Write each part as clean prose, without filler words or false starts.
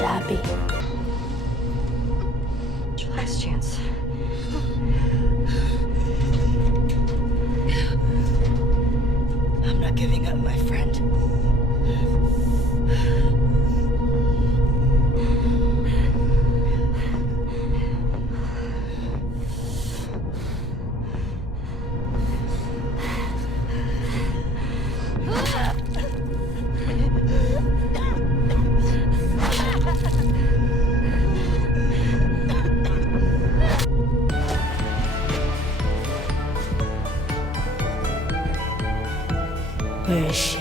was happy. It's your last chance. I'm not giving up, my friend. Where is she?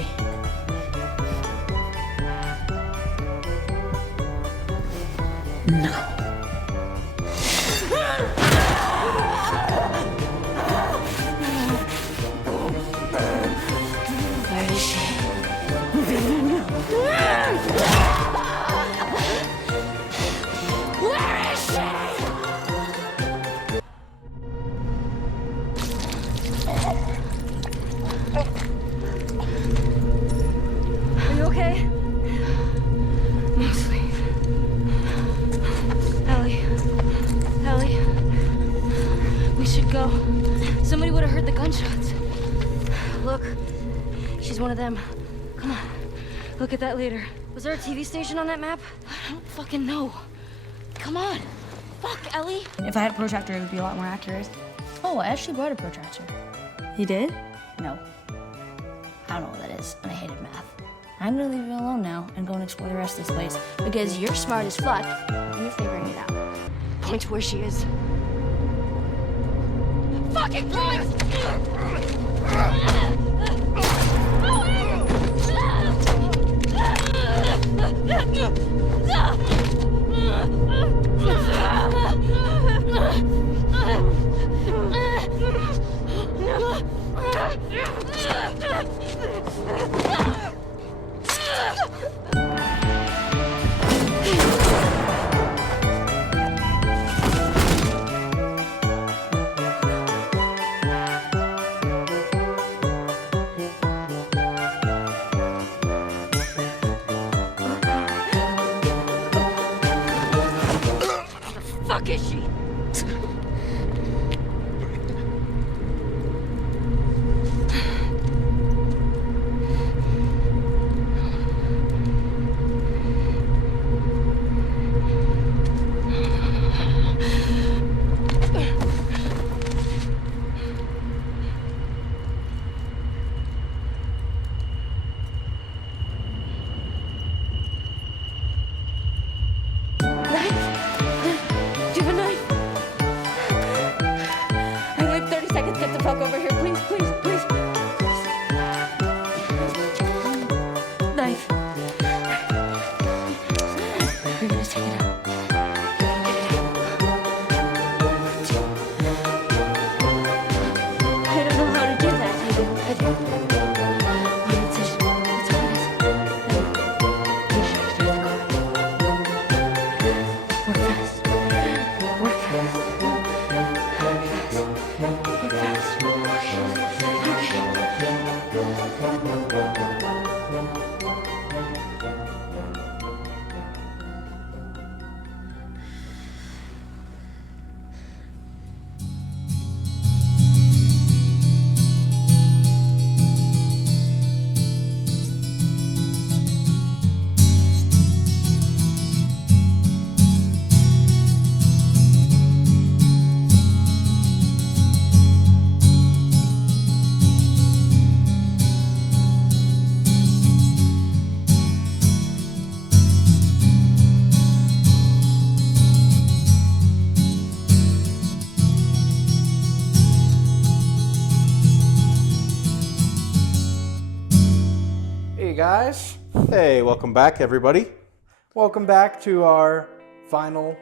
No. Where is she? Where is she? Are you okay? Mostly. Ellie. We should go. Somebody would have heard the gunshots. Look, she's one of them. Come on. Look at that later. Was there a TV station on that map? I don't fucking know. Come on. Fuck, Ellie. If I had a protractor, it would be a lot more accurate. Oh, I actually brought a protractor. You did? No. I don't know what that is, and I hated math. I'm gonna leave you alone now and go and explore the rest of this place because you're smart as fuck and you're figuring it out. Point to where she is. Fucking point! Fuck is she? Guys, Hey, welcome back, everybody. welcome back to our final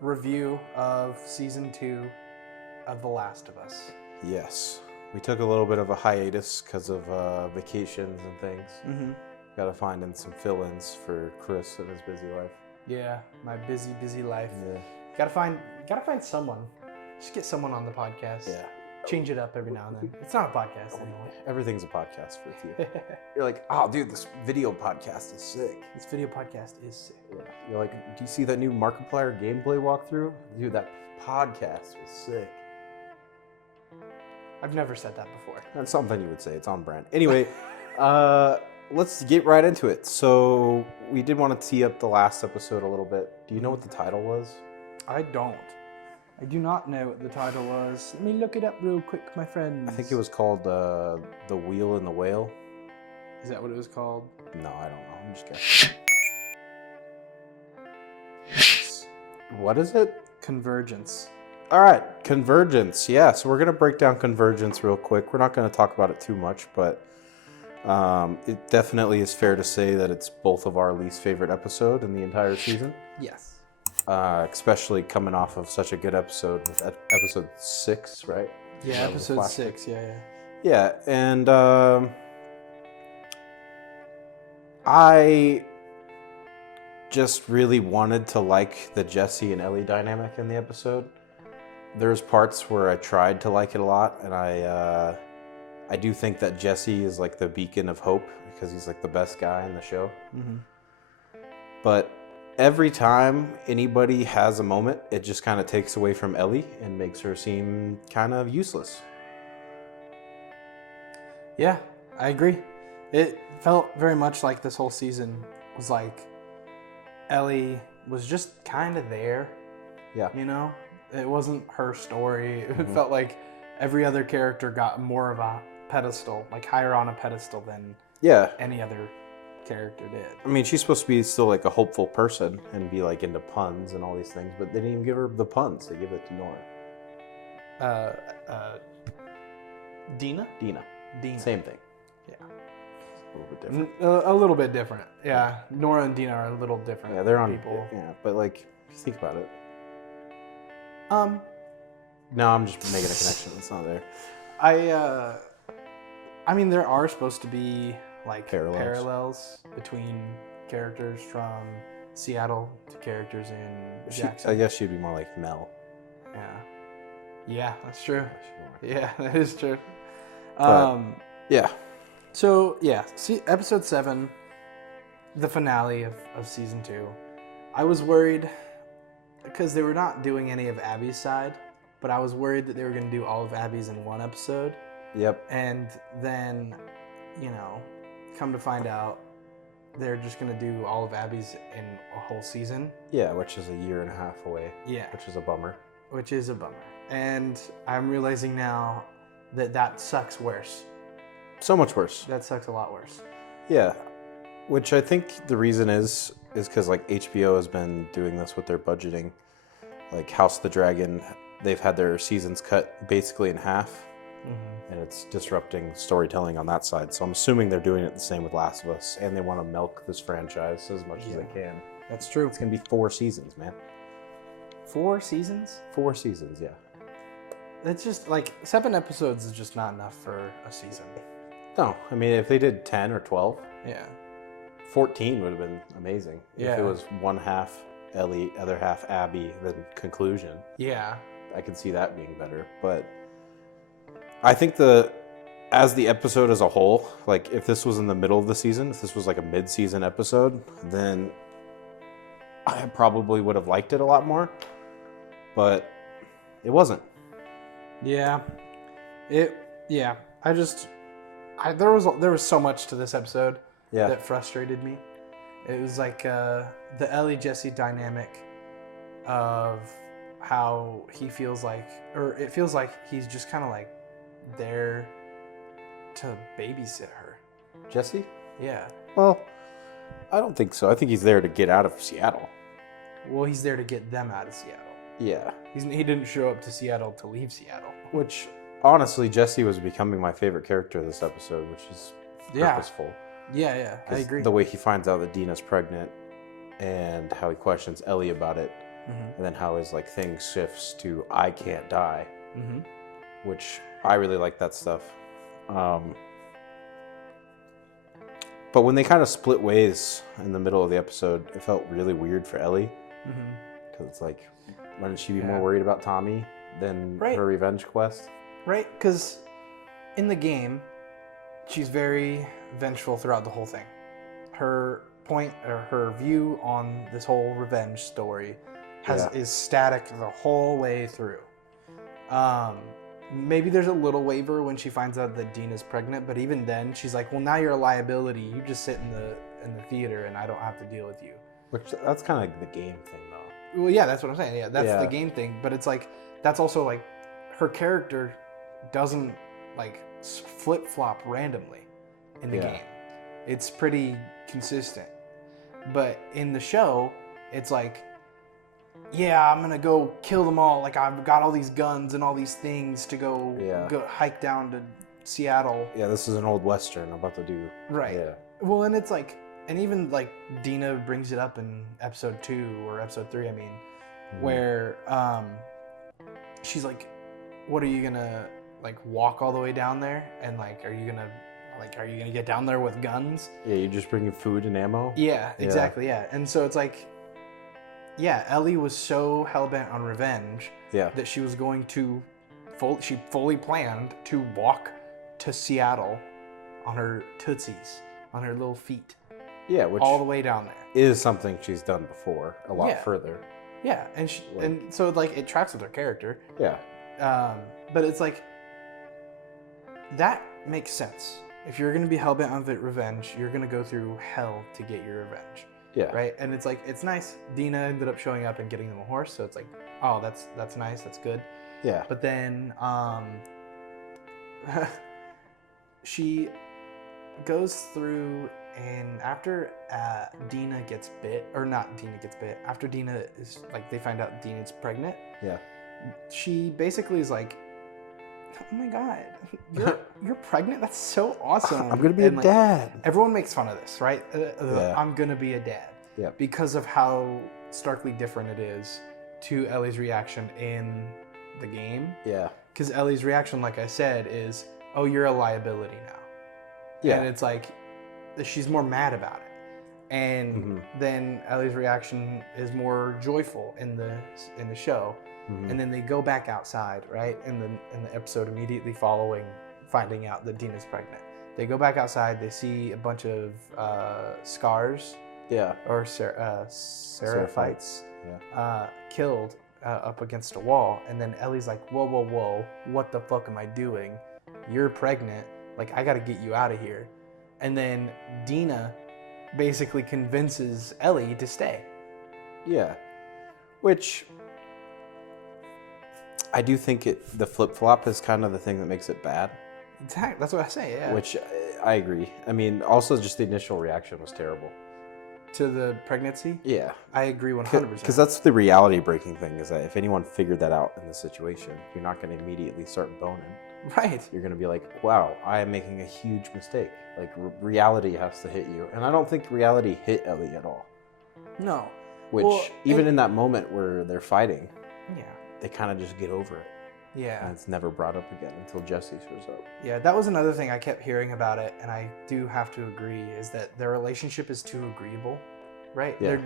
review of season 2 of The Last of Us. Yes, we took a little bit of a hiatus because of vacations and things. Got to find in some fill-ins for Chris and his busy life. Yeah, my busy life. Yeah. Gotta find someone. Just get someone on the podcast. Yeah. change it up every now and then. It's not a podcast anymore. Everything's a podcast with you. You're like, oh, dude, this video podcast is sick. This video podcast is sick. Yeah. You're like, do you see that new Markiplier gameplay walkthrough? Dude, that podcast was sick. I've never said that before. That's something you would say. It's on brand. Anyway, let's get right into it. So we did want to tee up the last episode a little bit. Do you know what the title was? I don't. I do not know what the title was. Let me look it up real quick, my friends. I think it was called The Wheel and the Whale. Is that what it was called? No, I don't know. I'm just guessing. What is it? Convergence. All right, Convergence. Yeah, so we're going to break down Convergence real quick. We're not going to talk about it too much, but it definitely is fair to say that it's both of our least favorite episode in the entire season. Yes. Especially coming off of such a good episode with episode 6, right? Yeah, episode 6. Yeah. Yeah, and I just really wanted to like the Jesse and Ellie dynamic in the episode. There's parts where I tried to like it a lot, and I do think that Jesse is like the beacon of hope because he's like the best guy in the show. Mm-hmm. But every time anybody has a moment, it just kind of takes away from Ellie and makes her seem kind of useless. Yeah, I agree. It felt very much like this whole season was like Ellie was just kind of there. Yeah. You know? It wasn't her story. It felt like every other character got more of a pedestal, like higher on a pedestal than any other character did. I mean, she's supposed to be still like a hopeful person and be like into puns and all these things, but they didn't even give her the puns. They give it to Nora. Dina? Dina. Same thing. Yeah. A little bit different. A little bit different. Yeah. Nora and Dina are a little different. Yeah, they're on people. Yeah, but like, if you think about it. No, I'm just making a connection. It's not there. I mean, there are supposed to be like Parallels. between characters from Seattle to characters in Jackson. I guess she'd be more like Mel. Yeah. Yeah, that's true. Yeah, that is true. Yeah. So, yeah, see, episode 7, the finale of season 2. I was worried because they were not doing any of Abby's side, but I was worried that they were going to do all of Abby's in one episode. Yep. And then, you know, come to find out, they're just going to do all of Abby's in a whole season. Yeah, which is a year and a half away. Yeah. Which is a bummer. Which is a bummer. And I'm realizing now that sucks worse. So much worse. That sucks a lot worse. Yeah. Which I think the reason is because like HBO has been doing this with their budgeting. Like House of the Dragon, they've had their seasons cut basically in half. Mm-hmm. And it's disrupting storytelling on that side. So I'm assuming they're doing it the same with Last of Us, and they want to milk this franchise as much as they can. That's true. It's going to be 4 seasons, man. 4 seasons? 4 seasons, yeah. That's just, like, 7 episodes is just not enough for a season. No, I mean, if they did 10 or 12, yeah, 14 would have been amazing. Yeah. If it was one half Ellie, other half Abby, then conclusion. Yeah. I could see that being better, but I think as the episode as a whole, like if this was in the middle of the season, if this was like a mid-season episode, then I probably would have liked it a lot more, but it wasn't. Yeah. There was so much to this episode that frustrated me. It was like the Ellie Jesse dynamic of how he feels like, or it feels like he's just kind of like there to babysit her. Jesse? Yeah. Well, I don't think so. I think he's there to get out of Seattle. Well, he's there to get them out of Seattle. Yeah. He didn't show up to Seattle to leave Seattle. Which, honestly, Jesse was becoming my favorite character this episode, which is purposeful. Yeah, I agree. The way he finds out that Dina's pregnant and how he questions Ellie about it, and then how his like thing shifts to I can't die, which I really like that stuff. But when they kind of split ways in the middle of the episode, it felt really weird for Ellie. Because it's like, wouldn't she be more worried about Tommy than her revenge quest? right? Because in the game, she's very vengeful throughout the whole thing. Her point or her view on this whole revenge story is static the whole way through. Maybe there's a little waver when she finds out that Dina's pregnant, but even then she's like, well, now you're a liability. You just sit in the theater and I don't have to deal with you. Which, that's kind of like the game thing, though. Well, yeah, that's what I'm saying. Yeah, that's the game thing. But it's like, that's also like, her character doesn't like flip-flop randomly in the game. It's pretty consistent. But in the show, it's like, yeah, I'm gonna go kill them all. Like, I've got all these guns and all these things to go hike down to Seattle. Yeah, this is an old Western I'm about to do. Right. Yeah. Well, and it's like, and even like Dina brings it up in episode 2 or episode 3, I mean, where she's like, what are you gonna like walk all the way down there? And like, are you gonna get down there with guns? Yeah, you're just bringing food and ammo? Yeah, exactly, yeah. And so it's like, yeah, Ellie was so hell-bent on revenge that she was going to, she fully planned to walk to Seattle on her tootsies, on her little feet. Yeah, which all the way down there. Is something she's done before, a lot further. Yeah, and and so like it tracks with her character. Yeah. But it's like, that makes sense. If you're going to be hell-bent on revenge, you're going to go through hell to get your revenge. Yeah. Right? And it's like, it's nice. Dina ended up showing up and getting them a horse, so it's like, oh, that's nice, that's good. Yeah. But then she goes through, and after Dina gets bit, or not Dina gets bit, after Dina is, like, they find out Dina's pregnant. Yeah. She basically is like, oh my God, you're pregnant? That's so awesome. I'm going to be a dad. Everyone makes fun of this, right? I'm going to be a dad. Yeah. Because of how starkly different it is to Ellie's reaction in the game. Yeah. Because Ellie's reaction, like I said, is, oh, you're a liability now. Yeah. And it's like, she's more mad about it. And then Ellie's reaction is more joyful in the show. And then they go back outside, right? In the episode immediately following finding out that Dina's pregnant. They go back outside, they see a bunch of scars. Yeah. Or seraphites. Yeah. Killed up against a wall. And then Ellie's like, whoa, whoa, whoa, what the fuck am I doing? You're pregnant. Like, I gotta get you out of here. And then Dina basically convinces Ellie to stay. Yeah. Which, I do think the flip-flop is kind of the thing that makes it bad. Exactly. That's what I say, yeah. Which, I agree. I mean, also just the initial reaction was terrible. To the pregnancy? Yeah. I agree 100%. Because that's the reality-breaking thing, is that if anyone figured that out in this situation, you're not going to immediately start boning. Right. You're going to be like, wow, I am making a huge mistake. Like, reality has to hit you. And I don't think reality hit Ellie at all. No. Which, even in that moment where they're fighting, they kind of just get over it. Yeah. And it's never brought up again until Jesse shows up. Yeah, that was another thing I kept hearing about it, and I do have to agree, is that their relationship is too agreeable, right? Yeah.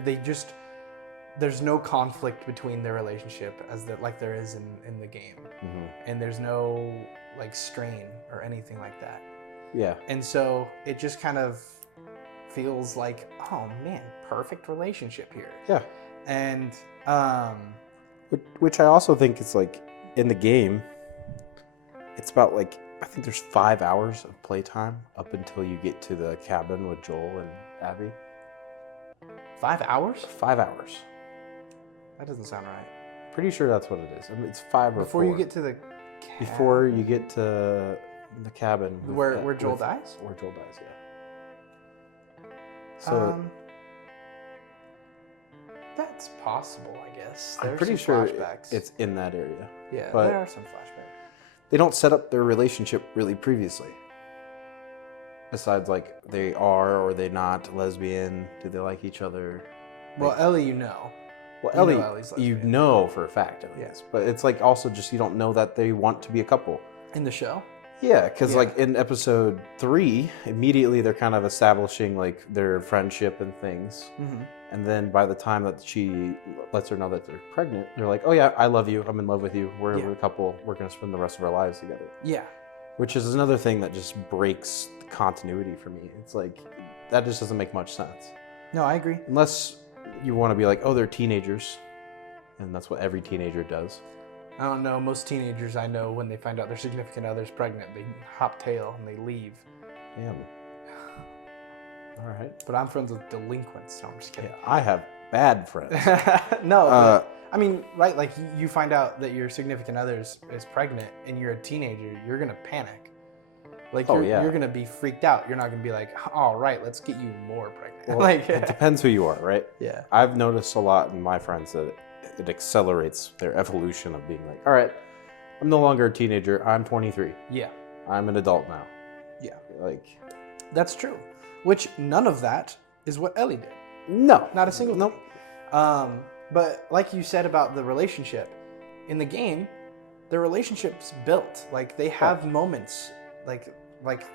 There's no conflict between their relationship like there is in the game. And there's no like strain or anything like that. Yeah. And so it just kind of feels like, oh man, perfect relationship here. Yeah. And which I also think is like, in the game, it's about like, I think there's 5 hours of playtime up until you get to the cabin with Joel and Abby. 5 hours? 5 hours. That doesn't sound right. Pretty sure that's what it is. I mean, it's 5 or 4. Before you get to the cabin? Before you get to the cabin. Where Joel dies? Where Joel dies, yeah. So... that's possible, I guess. I'm pretty sure it's in that area. Yeah, but there are some flashbacks. They don't set up their relationship really previously. Besides, like, they are or they not lesbian. Do they like each other? Well, Ellie, you know. Well, Ellie, you know for a fact, at least. But it's like also just you don't know that they want to be a couple. In the show? Yeah, because like in episode 3, immediately they're kind of establishing like their friendship and things. And then by the time that she lets her know that they're pregnant, they're like, oh yeah, I love you. I'm in love with you. We're a couple. We're going to spend the rest of our lives together. Yeah. Which is another thing that just breaks the continuity for me. It's like, that just doesn't make much sense. No, I agree. Unless you want to be like, oh, they're teenagers. And that's what every teenager does. I don't know. Most teenagers I know, when they find out their significant other's pregnant, they hop tail and they leave. Damn. All right. But I'm friends with delinquents, so I'm just kidding. Yeah, I have bad friends. No, but, I mean, right, like you find out that your significant other is pregnant and you're a teenager, you're going to panic. Like, you're going to be freaked out. You're not going to be like, all right, let's get you more pregnant. Well, like, it depends who you are, right? Yeah. I've noticed a lot in my friends that it accelerates their evolution of being like, all right, I'm no longer a teenager. I'm 23. Yeah. I'm an adult now. Yeah. Like, that's true. Which none of that is what Ellie did. no. Not a single Nope. thing. But like you said about the relationship, in the game, the relationship's built. Like, they have moments, like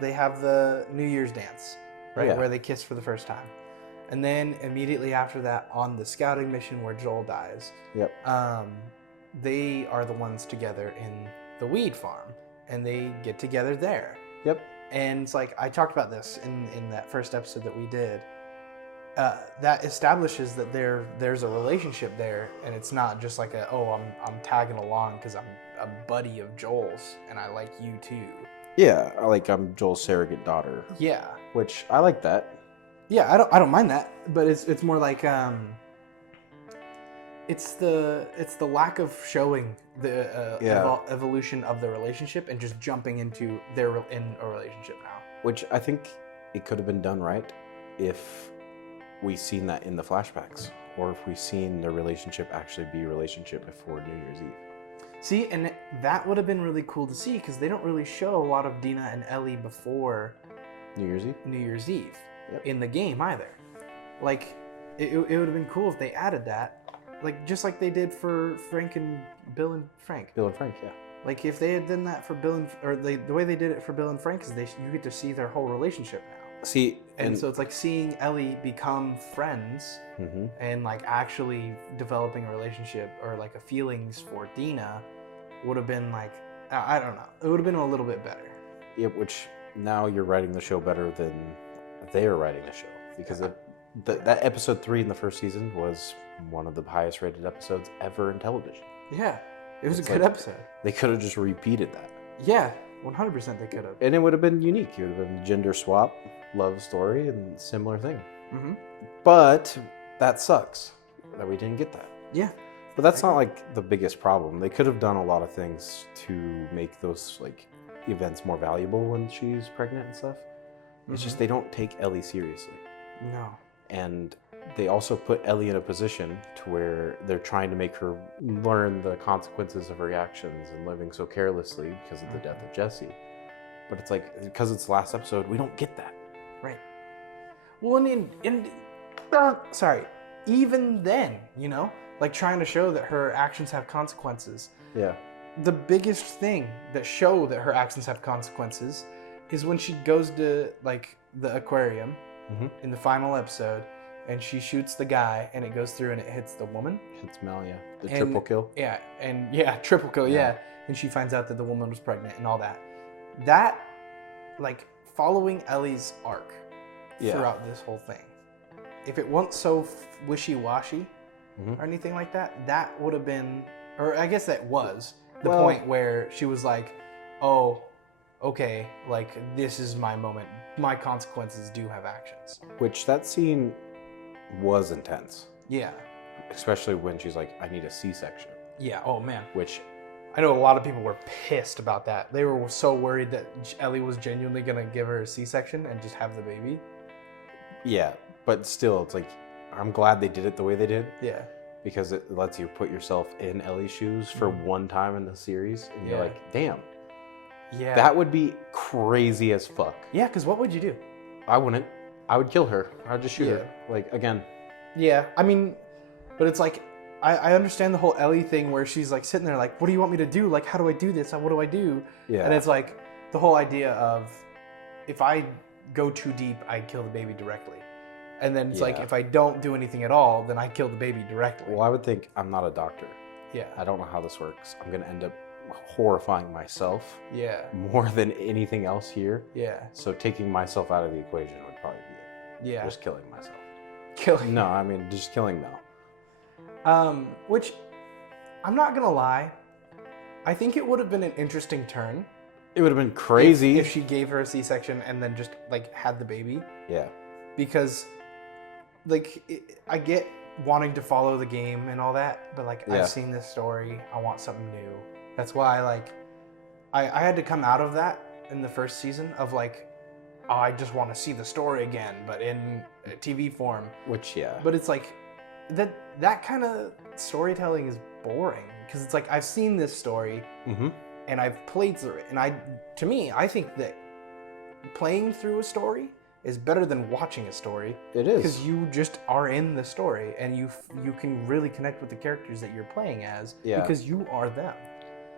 they have the New Year's dance, right? Yeah. Where they kiss for the first time. And then immediately after that, on the scouting mission where Joel dies, Yep. they are the ones together in the weed farm. And they get together there. Yep. And it's like, I talked about this in that first episode that we did. That establishes that there's a relationship there, and it's not just like I'm tagging along because I'm a buddy of Joel's and I like you too. Yeah, I'm Joel's surrogate daughter, Yeah, which I like that. yeah, I don't mind that, but it's more like it's the lack of showing the evolution of the relationship and just jumping into they're in a relationship now. Which I think it could have been done right if we seen that in the flashbacks, or if we seen the relationship actually be a relationship before New Year's Eve. See, and that would have been really cool to see because they don't really show a lot of Dina and Ellie before New Year's Eve? New Year's Eve Yep. in the game either. Like, it would have been cool if they added that, like just like they did for Bill and Frank. Bill and Frank, yeah. Like, if they had done that for Bill the way they did it for Bill and Frank is you get to see their whole relationship now. See, And so it's like seeing Ellie become friends Mhm. and like actually developing a relationship or like a feelings for Dina would have been like, I don't know. It would have been a little bit better. Yeah, which now you're writing the show better than they're writing the show, because that episode 3 in the first season was one of the highest rated episodes ever in television. Yeah. It was It's a good like- episode. They could have just repeated that, Yeah. 100% they could have. and it would have been unique. It would have been gender swap, love story, and similar thing. Mm-hmm. But that sucks that we didn't get that. Yeah. But that's not like the biggest problem. They could have done a lot of things to make those like events more valuable when she's pregnant and stuff. It's just they don't take Ellie seriously. No. And they also put Ellie in a position to where they're trying to make her learn the consequences of her actions and living so carelessly because of the death of Jesse. But it's like, because it's the last episode, we don't get that. Right. Well, sorry. Even then, like trying to show that her actions have consequences. Yeah. The biggest thing that show that her actions have consequences is when she goes to like the aquarium in the final episode and she shoots the guy and it goes through and it hits the woman. It's Mel, yeah. The And- triple kill. Yeah, and triple kill, yeah. And she finds out that the woman was pregnant and all that. That, like, following Ellie's arc throughout this whole thing. If it wasn't so wishy-washy or anything like that, that would have been, or I guess that was the point where she was like, oh, okay, like, this is my moment. My consequences do have actions. Which that scene was intense. Yeah. Especially when she's like, I need a C-section. Yeah, oh man. Which, I know a lot of people were pissed about that. They were so worried that Ellie was genuinely going to give her a C-section and just have the baby. yeah, but still, it's like, I'm glad they did it the way they did. Yeah. Because it lets you put yourself in Ellie's shoes for one time in the series. And you're Yeah. like, damn, Yeah. that would be crazy as fuck. Yeah, because what would you do? I wouldn't. I would kill her. I'd just shoot Yeah. her. Like, again. Yeah, I mean, but it's like, I understand the whole Ellie thing where she's like sitting there like, what do you want me to do? Like, how do I do this? What do I do? Yeah. And it's like the whole idea of if I go too deep, I'd kill the baby directly. And then it's like, Yeah. if I don't do anything at all, then I kill the baby directly. Well, I would think I'm not a doctor. Yeah. I don't know how this works. I'm going to end up horrifying myself Yeah. more than anything else here. Yeah. So taking myself out of the equation would probably be it. Yeah. Just killing myself. Killing. No, I mean, just killing Mel. Which, I'm not gonna lie, I think it would have been an interesting turn. It would have been crazy. If she gave her a C-section and then just, like, had the baby. Yeah. Because, like, I get wanting to follow the game and all that, but, like, Yeah. I've seen this story. I want something new. That's why, like, I had to come out of that in the first season of, like, oh, I just want to see the story again, but in TV form. Which, yeah. But it's like, that kind of storytelling is boring. Because it's like, I've seen this story, Mm-hmm. and I've played through it. And to me, I think that playing through a story is better than watching a story. It is. Because you just are in the story, and you can really connect with the characters that you're playing as. Yeah. Because you are them.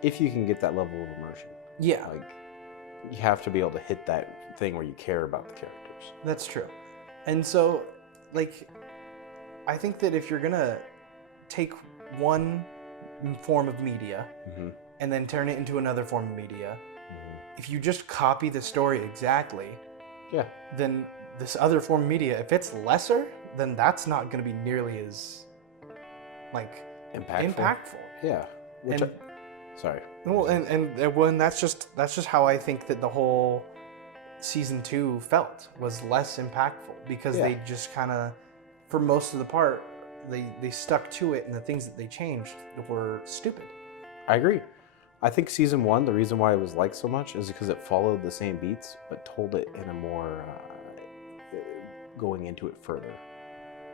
If you can get that level of immersion. Yeah. Like, you have to be able to hit that thing where you care about the characters. That's true. And so, like, I think that if you're going to take one form of media Mm-hmm. and then turn it into another form of media, Mm-hmm. if you just copy the story exactly, Yeah. then this other form of media, if it's lesser, then that's not going to be nearly as, like, impactful. Yeah. Which And- sorry. Well, and that's just how I think that the whole season 2 felt, was less impactful, because Yeah. they just kind of, for most of the part, they stuck to it, and the things that they changed were stupid. I agree. I think season 1, the reason why it was liked so much is because it followed the same beats, but told it in a more going into it further.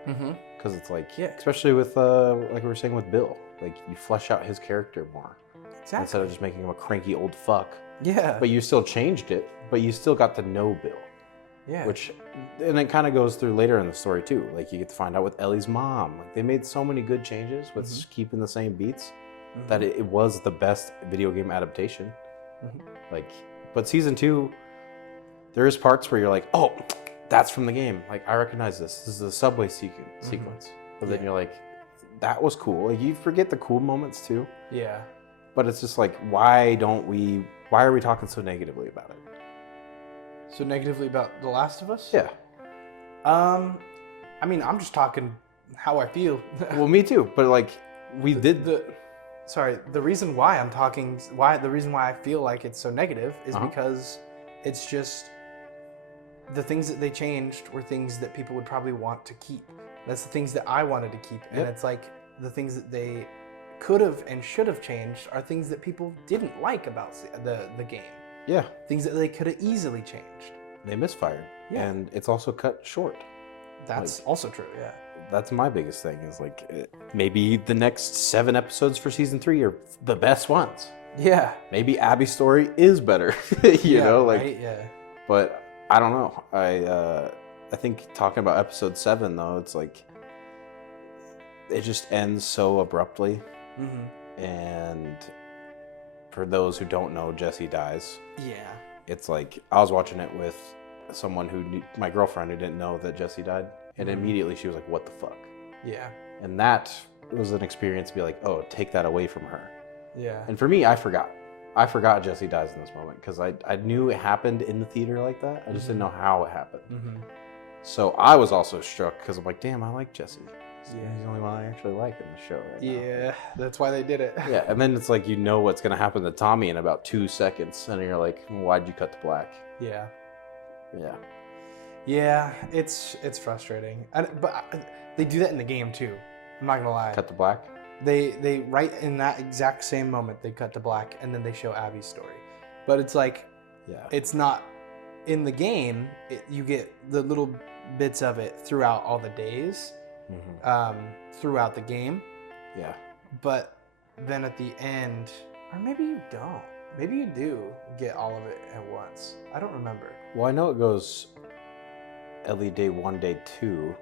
Mm-hmm. Because it's like, Yeah. especially with like we were saying with Bill, like you flesh out his character more Exactly. instead of just making him a cranky old fuck. Yeah. But you still changed it, but you still got to know Bill. Yeah. Which, and it kind of goes through later in the story too. Like you get to find out with Ellie's mom. Like they made so many good changes with Mm-hmm. keeping the same beats that it was the best video game adaptation. Mhm. Like, but season 2, there is parts where you're like, oh, that's from the game. Like I recognize this. This is a subway sequence. But then Yeah. you're like, that was cool. Like you forget the cool moments too. Yeah. But it's just like, why are we talking so negatively about it? So negatively about The Last of Us? Yeah. I mean, I'm just talking how I feel. Well, me too. But like, we did the reason why the reason why I feel like it's so negative is because it's just the things that they changed were things that people would probably want to keep. That's the things that I wanted to keep. And Yep. it's like the things that they could have and should have changed are things that people didn't like about the game. Yeah. Things that they could have easily changed. They misfired. Yeah. And it's also cut short. That's also true, yeah. That's my biggest thing is like, maybe the next 7 episodes for season 3 are the best ones. Yeah. Maybe Abby's story is better, you know, like, right? Yeah. but I don't know. I think talking about episode 7 though, it's like, it just ends so abruptly. Mm-hmm. And for those who don't know, Jesse dies. Yeah. It's like, I was watching it with someone who knew, my girlfriend who didn't know that Jesse died. And immediately she was like, what the fuck? Yeah. And that was an experience to be like, oh, take that away from her. Yeah. And for me, I forgot. I forgot Jesse dies in this moment because I knew it happened in the theater like that. I just didn't know how it happened. Mm-hmm. So I was also struck because I'm like, damn, I like Jesse. Yeah. He's the only one I actually like in the show right now. Yeah, that's why they did it. Yeah, and then it's like, you know what's going to happen to Tommy in about 2 seconds. And you're like, why'd you cut to black? Yeah. Yeah. Yeah, it's frustrating. But they do that in the game too. I'm not gonna lie. Cut to black? They right in that exact same moment they cut to black and then they show Abby's story. But it's like, Yeah. it's not in the game. You get the little bits of it throughout all the days, throughout the game. Yeah. But then at the end, or maybe you don't. Maybe you do get all of it at once. I don't remember. Well, I know it goes Ellie day 1, day 2,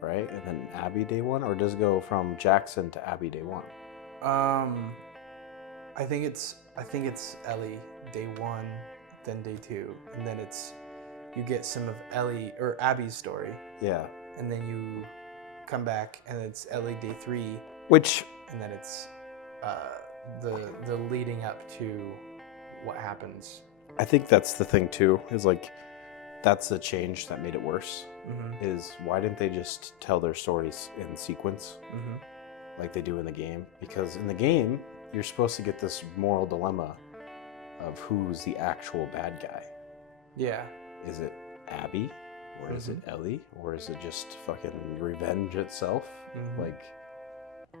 right? And then Abby day 1? Or does it go from Jackson to Abby day 1? I think it's Ellie day 1, then day 2, and then you get some of Ellie or Abby's story, Yeah. and then you come back and it's Ellie day 3, Which and then it's the leading up to what happens. I think that's the thing too, is like, that's the change that made it worse, is why didn't they just tell their stories in sequence like they do in the game? Because in the game, you're supposed to get this moral dilemma of who's the actual bad guy. Yeah. Is it Abby? Or is it Ellie? Or is it just fucking revenge itself? Like,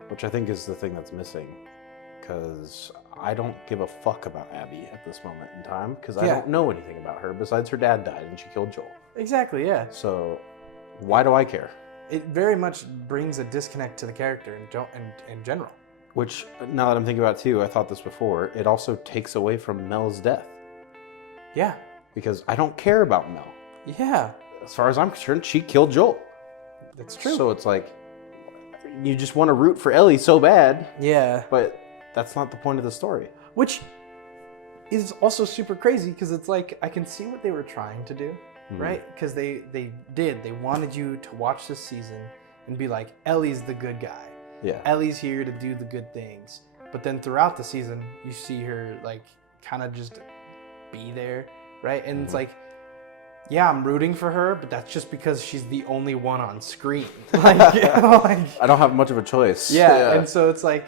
which I think is the thing that's missing. Because I don't give a fuck about Abby at this moment in time. Because I don't know anything about her besides her dad died and she killed Joel. Exactly, yeah. So why do I care? It very much brings a disconnect to the character in general. Which, now that I'm thinking about it too, I thought this before, it also takes away from Mel's death. Yeah. Because I don't care about Mel. Yeah. As far as I'm concerned, she killed Joel. That's true. So it's like, you just want to root for Ellie so bad. Yeah. But that's not the point of the story. Which is also super crazy because it's like, I can see what they were trying to do, right? Because they wanted you to watch this season and be like, Ellie's the good guy. Yeah. Ellie's here to do the good things. But then throughout the season, you see her like kind of just be there, right? And it's like, yeah, I'm rooting for her, but that's just because she's the only one on screen. Like, I don't have much of a choice. Yeah, and so it's like,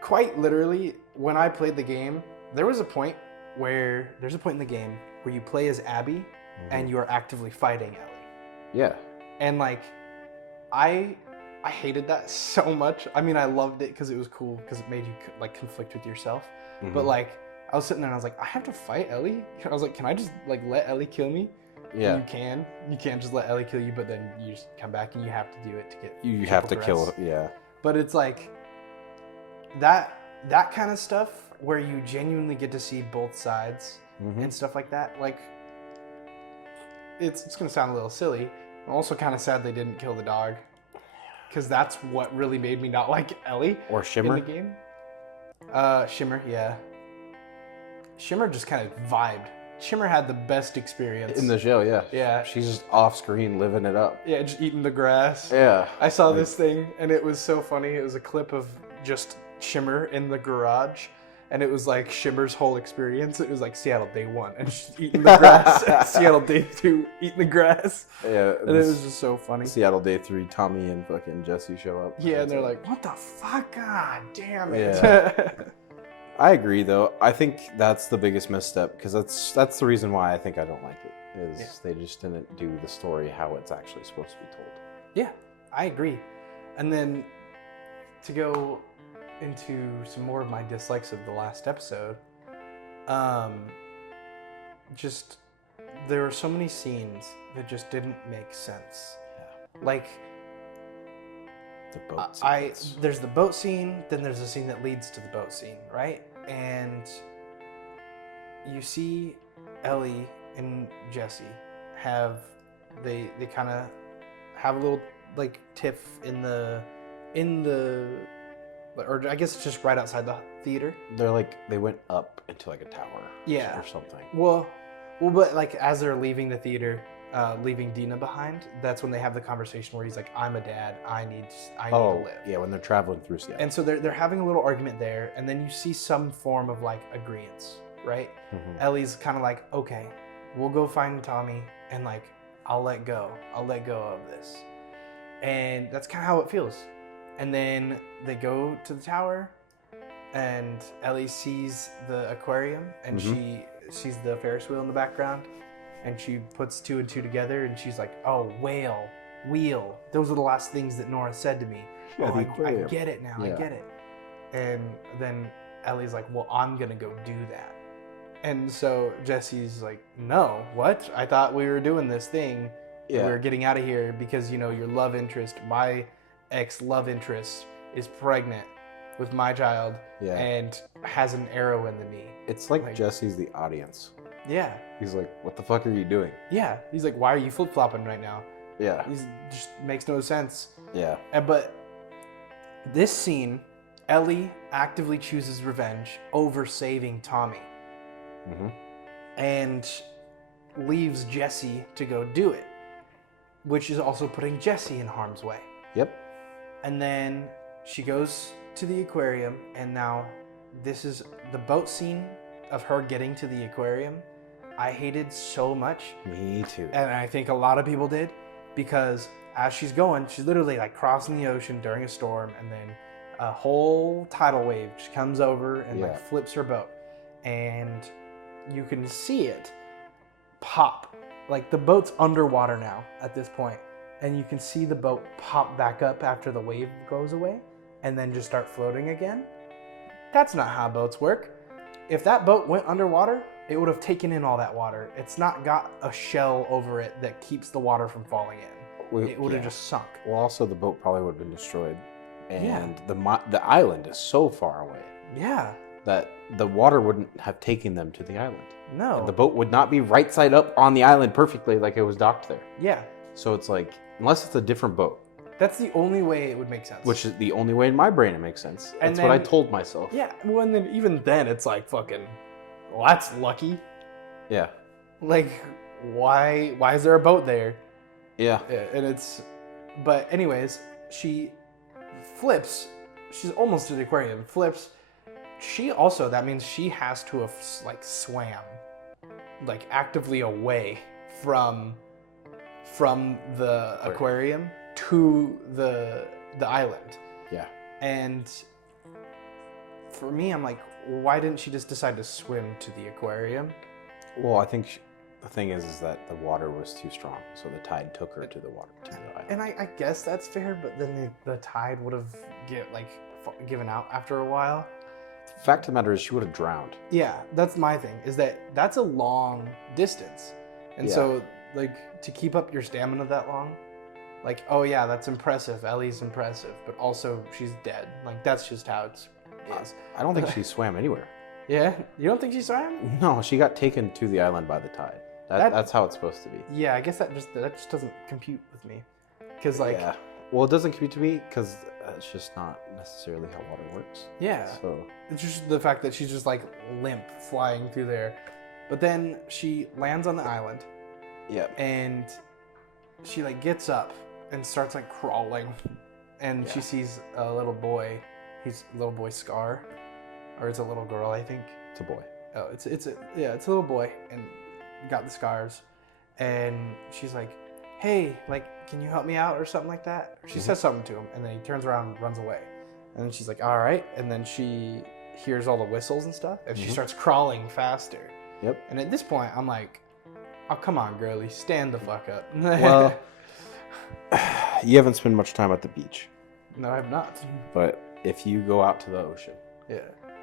quite literally, when I played the game, there's a point in the game where you play as Abby and you're actively fighting Ellie. Yeah. And like, I hated that so much. I mean, I loved it because it was cool because it made you like conflict with yourself. But like, I was sitting there and I was like, I have to fight Ellie? I was like, can I just like let Ellie kill me? Yeah. And you can't just let Ellie kill you, but then you just come back and you have to do it to get You have to progress. kill, yeah. But it's like that kind of stuff where you genuinely get to see both sides and stuff like that. Like, it's gonna sound a little silly. I'm also kind of sad they didn't kill the dog, because that's what really made me not like Ellie. Or Shimmer. In the game. Shimmer, yeah. Shimmer just kind of vibed. Shimmer had the best experience. In the show, yeah. Yeah. She's just off screen living it up. Yeah, just eating the grass. Yeah. I saw this thing, and it was so funny. It was a clip of just Shimmer in the garage, and it was like Shimmer's whole experience. It was like Seattle day 1, and she's eating the grass. And Seattle day 2, eating the grass. Yeah. And it was just so funny. Seattle day 3, Tommy and fucking Jesse show up. Yeah, and they're like, what the fuck? God damn it. Yeah. I agree, though. I think that's the biggest misstep, because that's the reason why I think I don't like it, is they just didn't do the story how it's actually supposed to be told. Yeah, I agree. And then to go into some more of my dislikes of the last episode, just there were so many scenes that just didn't make sense. Yeah. Like, The boat sequence. there's the boat scene, then there's a scene that leads to the boat scene, right? And you see Ellie and Jesse they kind of have a little like tiff in the or I guess it's just right outside the theater. They're like, they went up into like a tower. Yeah. Or something. Well, but like as they're leaving the theater, leaving Dina behind, that's when they have the conversation where he's like, I'm a dad, I need to live. Yeah, when they're traveling through Seattle. And so they're having a little argument there, and then you see some form of like agreeance, right? Ellie's kind of like, okay, we'll go find Tommy, and like, I'll let go of this. And that's kind of how it feels. And then they go to the tower, and Ellie sees the aquarium, and she sees the Ferris wheel in the background, and she puts 2 and 2 together, and she's like, oh, wheel. Those are the last things that Nora said to me. Yeah, I get it now, Yeah. I get it. And then Ellie's like, well, I'm going to go do that. And so Jesse's like, no, what? I thought we were doing this thing. Yeah. We were getting out of here because, you know, your love interest, my ex-love interest, is pregnant with my child and has an arrow in the knee. It's like Jesse's the audience. Yeah. He's like, what the fuck are you doing? Yeah. He's like, why are you flip-flopping right now? Yeah. It just makes no sense. Yeah. But this scene, Ellie actively chooses revenge over saving Tommy. And leaves Jesse to go do it. which is also putting Jesse in harm's way. Yep. And then she goes to the aquarium, and now this is the boat scene of her getting to the aquarium. I hated so much. Me too. And I think a lot of people did, because as she's going, she's literally like crossing the ocean during a storm, and then a whole tidal wave just comes over and like flips her boat. And you can see it pop. Like the boat's underwater now at this point, and you can see the boat pop back up after the wave goes away and then just start floating again. That's not how boats work. If that boat went underwater, it would have taken in all that water. It's not got a shell over it that keeps the water from falling in. It would have just sunk. Well, also the boat probably would have been destroyed, and the island is so far away. Yeah. That the water wouldn't have taken them to the island. No. And the boat would not be right side up on the island perfectly like it was docked there. Yeah. So it's like, unless it's a different boat. That's the only way it would make sense. Which is the only way in my brain it makes sense. That's then, what I told myself. Yeah, well, and then even then it's like fucking, well, that's lucky. Yeah. Like, why is there a boat there? Yeah. And it's, but anyways, she flips. She's almost to the aquarium. Flips. She also, that means she has to have like swam, like actively away from the aquarium to the island. Yeah. And for me, I'm like, why didn't she just decide to swim to the aquarium? Well, I think the thing is that the water was too strong, so the tide took her to the water, to the island. And I guess that's fair, but then the tide would have given out after a while. The fact of the matter is, she would have drowned. Yeah, that's my thing, is that's a long distance. And so, like, to keep up your stamina that long, like, oh yeah, that's impressive. Ellie's impressive, but also she's dead. Like, that's just how it is. I don't think she swam anywhere. Yeah? You don't think she swam? No, she got taken to the island by the tide. That's how it's supposed to be. Yeah, I guess that just doesn't compute with me. Because, like... Yeah. Well, it doesn't compute to me because it's just not necessarily how water works. Yeah. So it's just the fact that she's just, like, limp flying through there. But then she lands on the island. Yeah. And she, like, gets up and starts, like, crawling. And she sees a little boy. He's a little boy Scar. Or it's a little girl, I think. It's a boy. Oh, it's a little boy, and got the scars. And she's like, hey, like, can you help me out or something like that? She says something to him, and then he turns around and runs away. And then she's like, all right. And then she hears all the whistles and stuff, and she starts crawling faster. Yep. And at this point, I'm like, oh, come on, girlie, stand the fuck up. Well, you haven't spent much time at the beach. No, I have not. But if you go out to the ocean, yeah,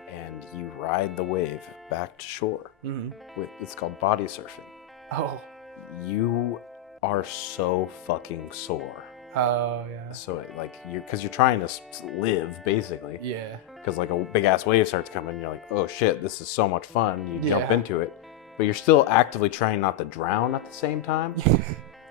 and you ride the wave back to shore, it's called body surfing. Oh. You are so fucking sore. Oh, yeah. So, like, because you're trying to live, basically. Yeah. Because, like, a big-ass wave starts coming, you're like, oh, shit, this is so much fun. You jump into it. But you're still actively trying not to drown at the same time.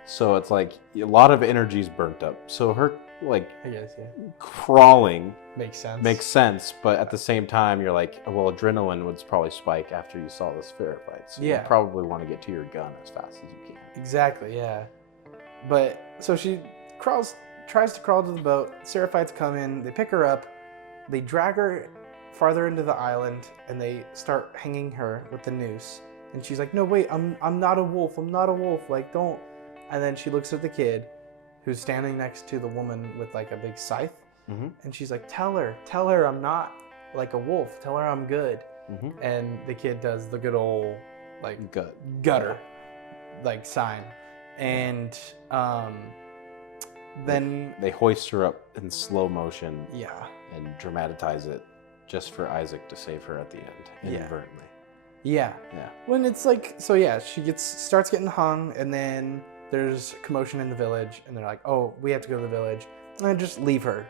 So it's like, a lot of energy's burnt up. So her, like, I guess, crawling makes sense. But at the same time, you're like, well, adrenaline would probably spike after you saw this fair fight. So you probably want to get to your gun as fast as you can. Exactly, yeah. But, so she tries to crawl to the boat. Seraphites come in, they pick her up, they drag her farther into the island, and they start hanging her with the noose. And she's like, no, wait, I'm not a wolf, like, don't. And then she looks at the kid who's standing next to the woman with, like, a big scythe. And she's like, tell her I'm not like a wolf, tell her I'm good. And the kid does the good old, like, gutter, like, sign. And then they hoist her up in slow motion, and dramatize it just for Isaac to save her at the end, inadvertently. Yeah. When it's like, so she starts getting hung, and then there's commotion in the village, and they're like, oh, we have to go to the village, and just leave her.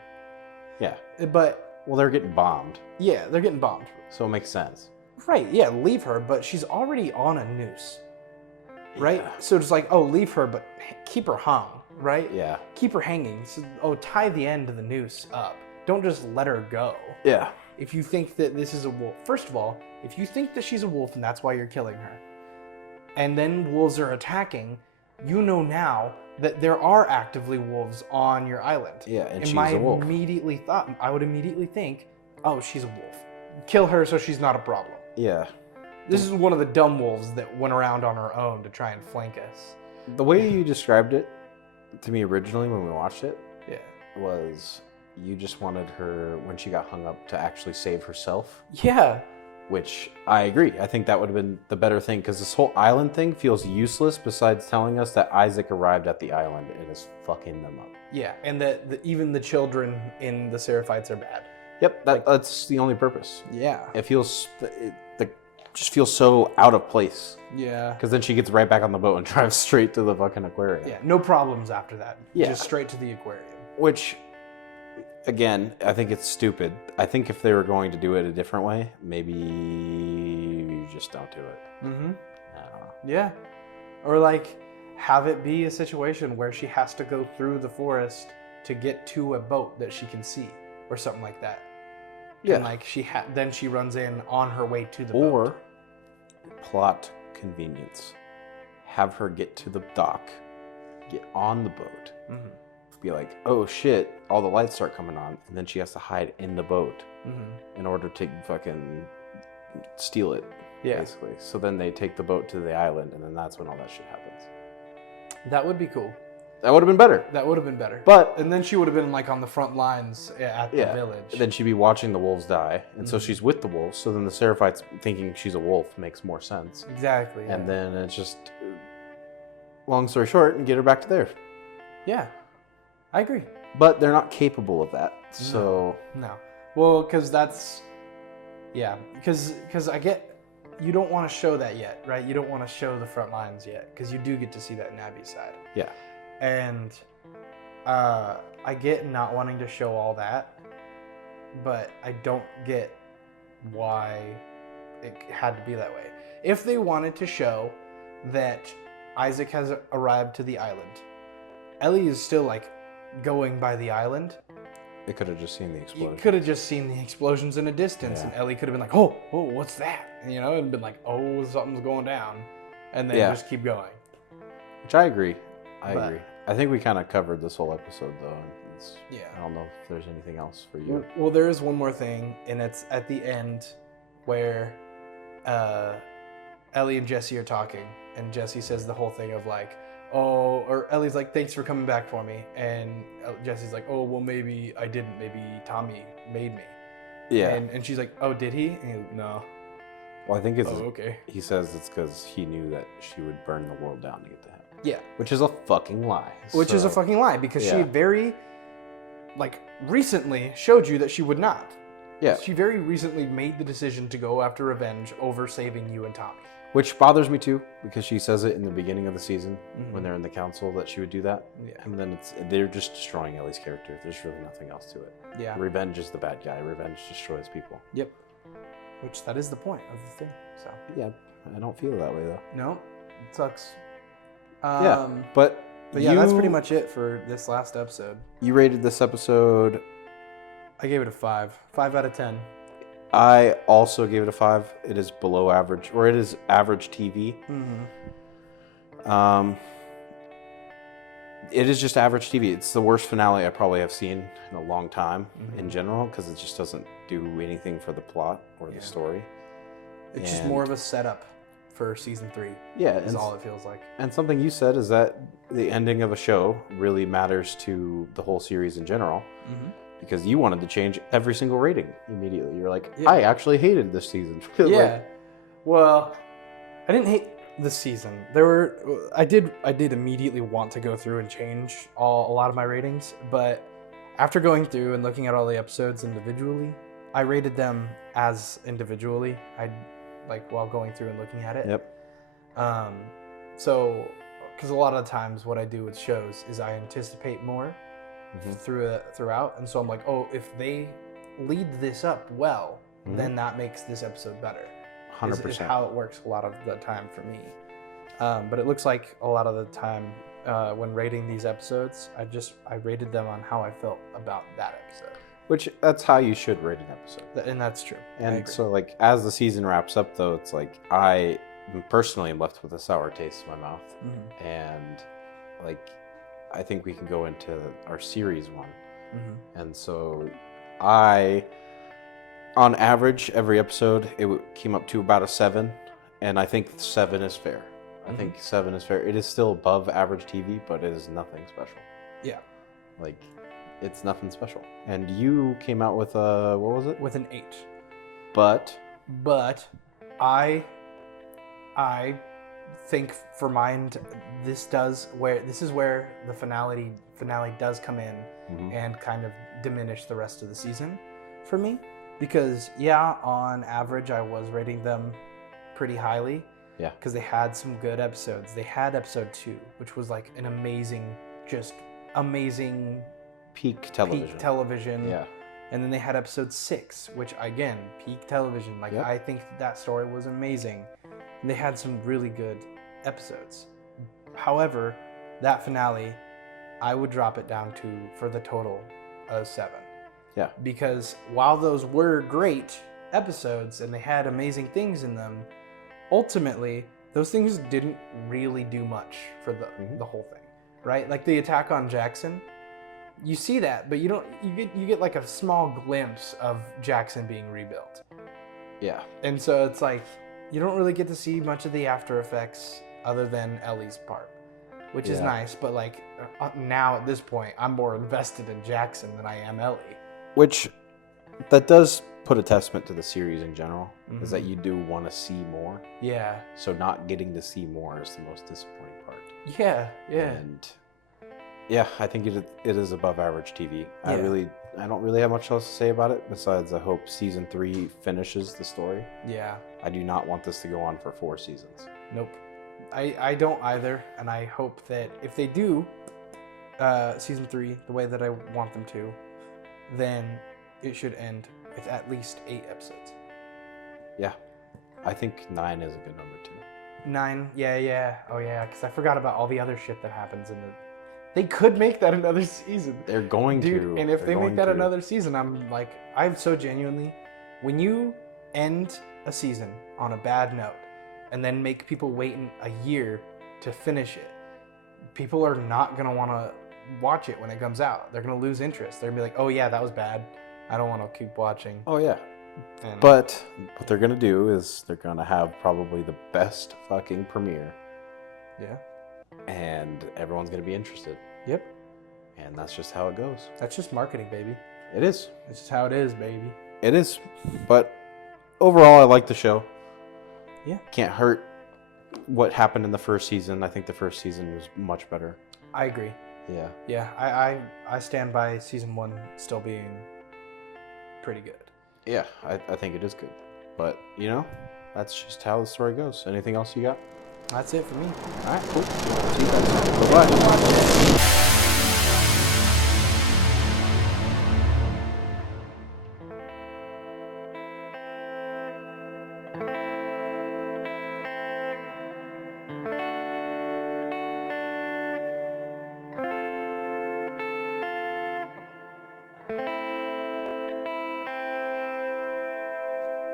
Yeah. But well, they're getting bombed. Yeah, they're getting bombed. So it makes sense. Right. Yeah, leave her, but she's already on a noose. Right? Yeah. So it's like, oh, leave her, but keep her hung, right? Yeah. Keep her hanging. So, tie the end of the noose up. Don't just let her go. Yeah. If you think that this is a wolf, first of all, if you think that she's a wolf and that's why you're killing her, and then wolves are attacking, you know now that there are actively wolves on your island. Yeah, and she's my a wolf. I would immediately think, oh, she's a wolf. Kill her so she's not a problem. Yeah. This is one of the dumb wolves that went around on her own to try and flank us. The way you described it to me originally when we watched it Yeah. was you just wanted her, when she got hung up, to actually save herself. Yeah. Which I agree. I think that would have been the better thing, because this whole island thing feels useless besides telling us that Isaac arrived at the island and is fucking them up. Yeah, and that even the children in the Seraphites are bad. Yep, that's the only purpose. Yeah. It feels, just feels so out of place. Yeah. Because then she gets right back on the boat and drives straight to the fucking aquarium. Yeah, no problems after that. Yeah. Just straight to the aquarium. Which, again, I think it's stupid. I think if they were going to do it a different way, maybe you just don't do it. Mm-hmm. I don't know. Yeah. Or like have it be a situation where she has to go through the forest to get to a boat that she can see or something like that. Yeah. And like then she runs in on her way to the boat. Or plot convenience. Have her get to the dock, get on the boat, Mm-hmm. be like, oh shit, all the lights start coming on, and then she has to hide in the boat Mm-hmm. in order to fucking steal it, Yeah. basically. So then they take the boat to the island, and then that's when all that shit happens. That would be cool. That would have been better. That would have been better. But And then she would have been like on the front lines at the yeah, village. then she'd be watching the wolves die, and so Mhm. she's with the wolves. So then the Seraphites thinking she's a wolf makes more sense. Exactly. And yeah. then it's just, long story short, and get her back to there. Yeah. I agree. But they're not capable of that. So No. Well, because that's, yeah, because I get, you don't want to show that yet, right? You don't want to show the front lines yet, because you do get to see that Navi side. yeah, And I get not wanting to show all that, but I don't get why it had to be that way. If they wanted to show that Isaac has arrived to the island, Ellie is still like going by the island. they could have just seen the You explosion. could have just seen the explosions in a distance, Yeah. and Ellie could have been like, "Oh, what's that?" You know, and been like, "Oh, something's going down," and then Yeah. just keep going. Which I agree. I But- agree. I think we kind of covered this whole episode, though. And Yeah. I don't know if there's anything else for you. Well, there is one more thing, and it's at the end where Ellie and Jesse are talking, and Jesse says the whole thing of like, "Oh," or Ellie's like, "Thanks for coming back for me," and Jesse's like, "Oh, well, maybe I didn't. Maybe Tommy made me." Yeah. And she's like, "Oh, did he?" And he's like, "No." Well, I think it's. Oh, okay. He says it's because he knew that she would burn the world down to get to heaven. Yeah. Which is a fucking lie. Which is a So, fucking lie, because she yeah. very, like, recently showed you that she would not. Yeah. She very recently made the decision to go after revenge over saving you and Tommy. Which bothers me too, because she says it in the beginning of the season Mhm. when they're in the council that she would do that. Yeah. And then they're just destroying Ellie's character. There's really nothing else to it. Yeah. Revenge is the bad guy. Revenge destroys people. Yep. Which that is the point of the thing. So Yeah, I don't feel that way though. no, it sucks. Yeah, but yeah, that's pretty much it for this last episode. You rated this episode. I gave it a 5. 5 out of 10. I also gave it a 5. It is below average, or it is average TV. Mm-hmm. It is just average TV. It's the worst finale I probably have seen in a long time Mhm. in general, because it just doesn't do anything for the plot or Yeah. the story. It's just And- more of a setup for season 3. Yeah, Is and, all it feels like. and something you said is that the ending of a show really matters to the whole series in general, Mm-hmm. because you wanted to change every single rating immediately. You're like, Yeah. I actually hated this season. Yeah. Like, Well, I didn't hate this season. I did immediately want to go through and change a lot of my ratings, but after going through and looking at all the episodes individually, I rated them as individually. While going through and looking at it. Yep. So, because a lot of the times what I do with shows is I anticipate more Mhm. throughout, and so I'm like, oh, if they lead this up well, Mhm. then that makes this episode better. 100%. Is how it works a lot of the time for me. But it looks like a lot of the time when rating these episodes, I rated them on how I felt about that episode. Which, that's how you should rate an episode. And that's true. I And agree. so, like, as the season wraps up, though, it's like I personally am left with a sour taste in my mouth. Mhm. And, like, I think we can go into our series one. Mm-hmm. And so on average, every episode, came up to about a 7. And I think 7 is fair. I think 7 is fair. It is still above average TV, but it is nothing special. Yeah. Like, it's nothing special. And you came out with a, what was it? With an 8. But I think for mine, this is where the finale does come in and kind of diminish the rest of the season for me, because on average I was rating them pretty highly. Yeah. Because they had some good episodes. They had episode 2, which was like an amazing peak television. Yeah. And then they had episode 6, which again, peak television. Like, I think that story was amazing. And they had some really good episodes. However, that finale, I would drop it down to, for the total, a 7. Yeah. Because while those were great episodes and they had amazing things in them, ultimately, those things didn't really do much for the whole thing, right? Like the attack on Jackson, you see that, but you get like a small glimpse of Jackson being rebuilt. Yeah. And so it's like, you don't really get to see much of the after effects other than Ellie's part, which is nice, but like now at this point, I'm more invested in Jackson than I am Ellie. Which, that does put a testament to the series in general, is that you do want to see more. Yeah. So not getting to see more is the most disappointing part. Yeah. And yeah, I think it is above average TV. Yeah. I don't really have much else to say about it besides I hope season 3 finishes the story. Yeah. I do not want this to go on for 4 seasons. Nope. I don't either, and I hope that if they do season 3 the way that I want them to, then it should end with at least 8 episodes. Yeah. I think 9 is a good number too. 9, yeah. Oh yeah, because I forgot about all the other shit that happens in the... They could make that another season. They're going to. And if they make that another season, I'm like, I'm so genuinely... When you end a season on a bad note and then make people wait a year to finish it, people are not going to want to watch it when it comes out. They're going to lose interest. They're going to be like, oh yeah, that was bad. I don't want to keep watching. Oh yeah. And But what they're going to do is they're going to have probably the best fucking premiere. Yeah. And everyone's going to be interested. Yep. And that's just how it goes. That's just marketing, baby. It is. That's just how it is, baby. It is. But overall, I like the show. Yeah. Can't hurt what happened in the first season. I think the first season was much better. I agree. Yeah. Yeah, I stand by season 1 still being pretty good. Yeah, I think it is good. But, that's just how the story goes. Anything else you got? That's it for me. All right, cool. See you guys. Bye-bye.